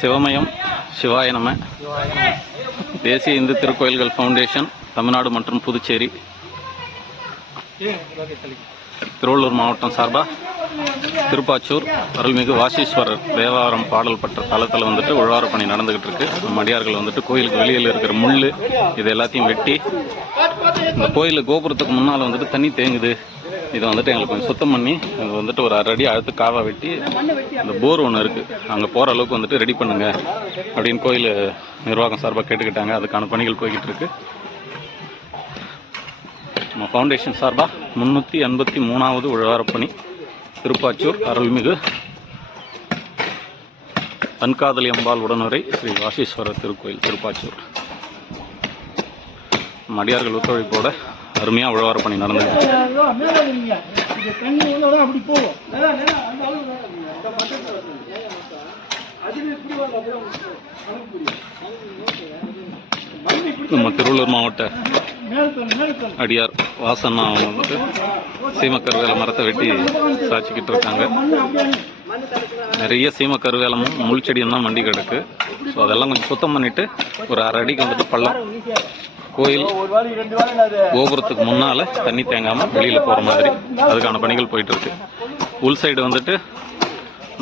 சிவமயம் சிவாய நம. தேசிய இந்து திருக்கோயில்கள் ஃபவுண்டேஷன் தமிழ்நாடு மற்றும் புதுச்சேரி திருவள்ளூர் மாவட்டம் சார்பாக திருப்பாச்சூர் அருள்மிகு வாசீஸ்வரர் தேவாரம் பாடல் பற்ற தளத்தில் வந்துட்டு உழவார பணி நடந்துகிட்டு இருக்கு. நம்ம அடியார்கள் வந்துட்டு கோயிலுக்கு வெளியில் இருக்கிற முள் இது எல்லாத்தையும் வெட்டி, இந்த கோயில் கோபுரத்துக்கு முன்னால் வந்துட்டு தண்ணி தேங்குது, இதை வந்துட்டு எங்களுக்கு கொஞ்சம் சுத்தம் பண்ணி இது வந்துட்டு ஒரு 6 அடி அழுத்து காவா வெட்டி இந்த போர் ஒன்று இருக்குது அங்கே போகிற அளவுக்கு வந்துட்டு ரெடி பண்ணுங்க அப்படின்னு கோயில் நிர்வாகம் சார்பாக கேட்டுக்கிட்டாங்க. அதுக்கான பணிகள் போய்கிட்டு இருக்கு. நம்ம ஃபவுண்டேஷன் சார்பாக 383வது உழவாரப்பணி திருப்பாச்சூர் அருள்மிகு தன்காதலி அம்பாள் உடனுரை ஸ்ரீ வாசீஸ்வரர் திருக்கோயில் திருப்பாச்சூர். அடியார்கள் ஒத்துழைப்போட அருமையாக உழவார பணி நடந்தது. நம்ம திருவள்ளூர் மாவட்ட அடியார் வாசன்னா அவங்க வந்துட்டு சீமக்கருவேல மரத்தை வெட்டி சாய்ச்சிக்கிட்டு இருக்காங்க. நிறைய சீமக்கருவேலமும் முள் செடியும் தான் மண்டி கிடக்கு. ஸோ அதெல்லாம் கொஞ்சம் சுத்தம் பண்ணிட்டு ஒரு 6 அடிக்கு வந்துட்டு பள்ளம் கோயில் கோபுரத்துக்கு முன்னால் தண்ணி தேங்காமல் வெளியில் போகிற மாதிரி அதுக்கான பணிகள் போயிட்டுருக்கு. உள் சைடு வந்துட்டு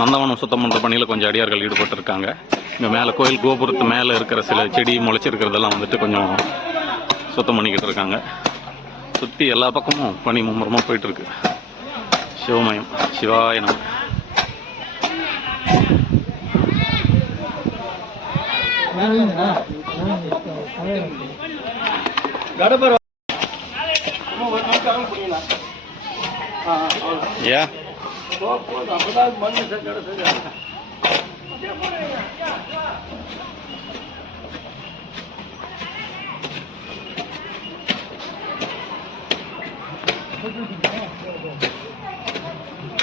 நந்தவனம் சுத்தம் பண்ணுற பணியில் கொஞ்சம் அடியார்கள் ஈடுபட்டிருக்காங்க. இங்கே மேலே கோயில் கோபுரத்து மேலே இருக்கிற சில செடி முளைச்சிருக்கிறதெல்லாம் வந்துட்டு கொஞ்சம் சுத்தம் பண்ணிக்கிட்டு இருக்காங்க. சுற்றி எல்லா பக்கமும் பணி மும்முரமாக போயிட்டுருக்கு. சிவமயம் சிவாய நம. Yeah.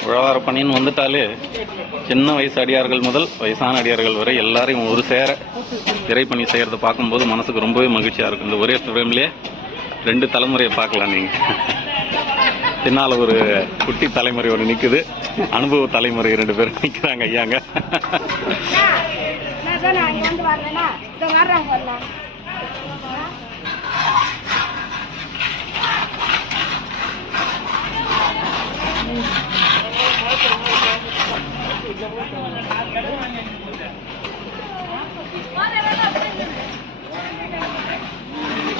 உழவார பணின்னு வந்துட்டாலே சின்ன வயசு அடியார்கள் முதல் வயசான அடியார்கள் வரை எல்லாரையும் ஒரு சேர இறைப்பணி செய்கிறத பார்க்கும்போது மனசுக்கு ரொம்பவே மகிழ்ச்சியாக இருக்கும். இந்த ஒரே ஃப்ரேம்லேயே 2 தலைமுறையை பார்க்கலாம். நீங்கள் பின்னால் ஒரு குட்டி தலைமுறை ஒரு நிற்குது, அனுபவ தலைமுறை 2 பேர் நிற்கிறாங்க. ஐயாங்க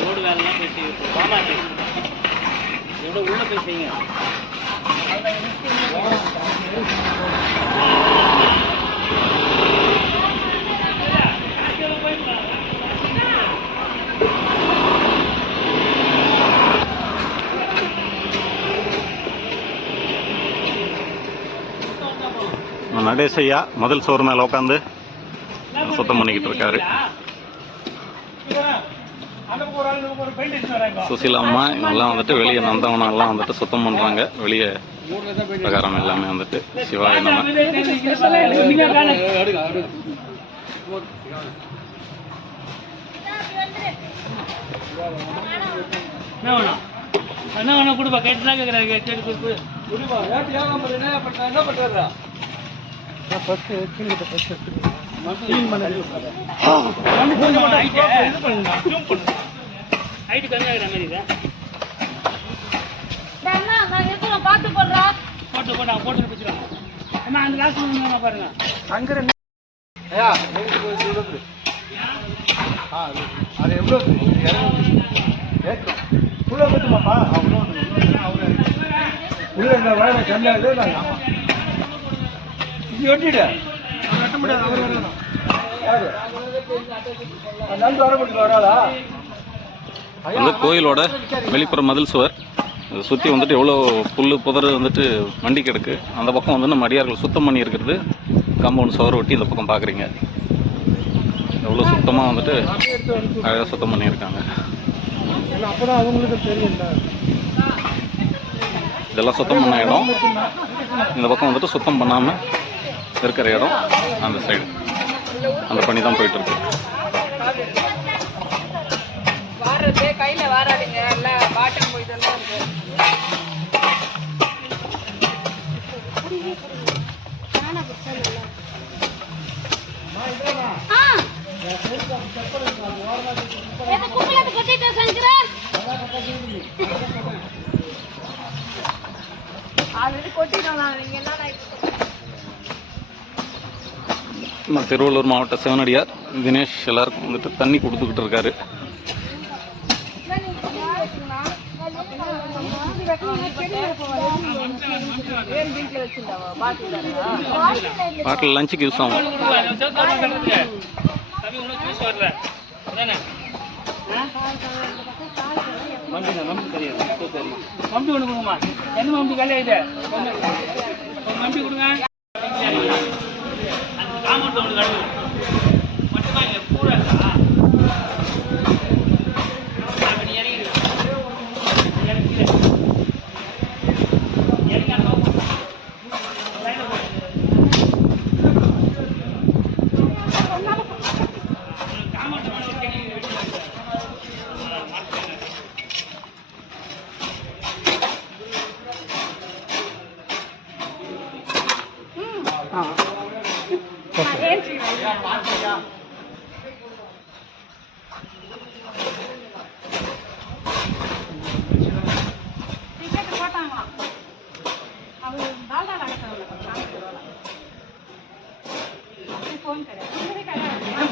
ரோடு வேலைலாம் பேசி எவ்வளோ உள்ள பேசுவீங்க. நடேசையா முதல் சோறு மேலே உட்காந்து சுத்தம் பண்ணிக்கிட்டு இருக்காரு. சுசிலா அம்மா இவங்கெல்லாம் வந்துட்டு வெளியே நந்தவனம் எல்லாம் வந்துட்டு சுத்தம் பண்ணுறாங்க. வெளியே பிரகாரம் எல்லாமே வந்துட்டு சிவாய நம. என்ன கொடுப்பா கேட்டுதான் கேட்குறாங்க. கோயிலோட வெளிப்புற மதில் சுவர் சுற்றி வந்துட்டு எவ்வளோ புல் புதர் வந்துட்டு மண்டி கிடக்கு. அந்த பக்கம் வந்து நம்ம அடியார்கள் சுத்தம் பண்ணி இருக்கிறது காம்பவுண்ட் சுவர் ஒட்டி இந்த பக்கம் பார்க்குறீங்க. எவ்வளோ சுத்தமாக வந்துட்டு அழகாக சுத்தம் பண்ணியிருக்காங்க. இதெல்லாம் சுத்தம் பண்ண இடம். இந்த பக்கம் வந்துட்டு சுத்தம் பண்ணாமல் இருக்கிற இடம் அந்த சைடு. அந்த பணி தான் போயிட்டுருக்கு. கையில் வாராதுங்க எல்லாம் பாட்டன் போயிட்டு நம்ம திருவள்ளூர் மாவட்ட சிவனடியார் தினேஷ் எல்லாருக்கும் வந்துட்டு தண்ணி கொடுத்துக்கிட்டு இருக்காரு. பாட்டில் லஞ்சுக்கு யூஸ் ஆகும். மம்பி ஒன்று கொடுங்கம்மா. எந்த மம்பி காலியாக இது மம்பி கொடுங்க. காமௌண்ட் ஒன்று கழுவு மட்டுமா இல்லை பூரா இருக்கா? फोन करें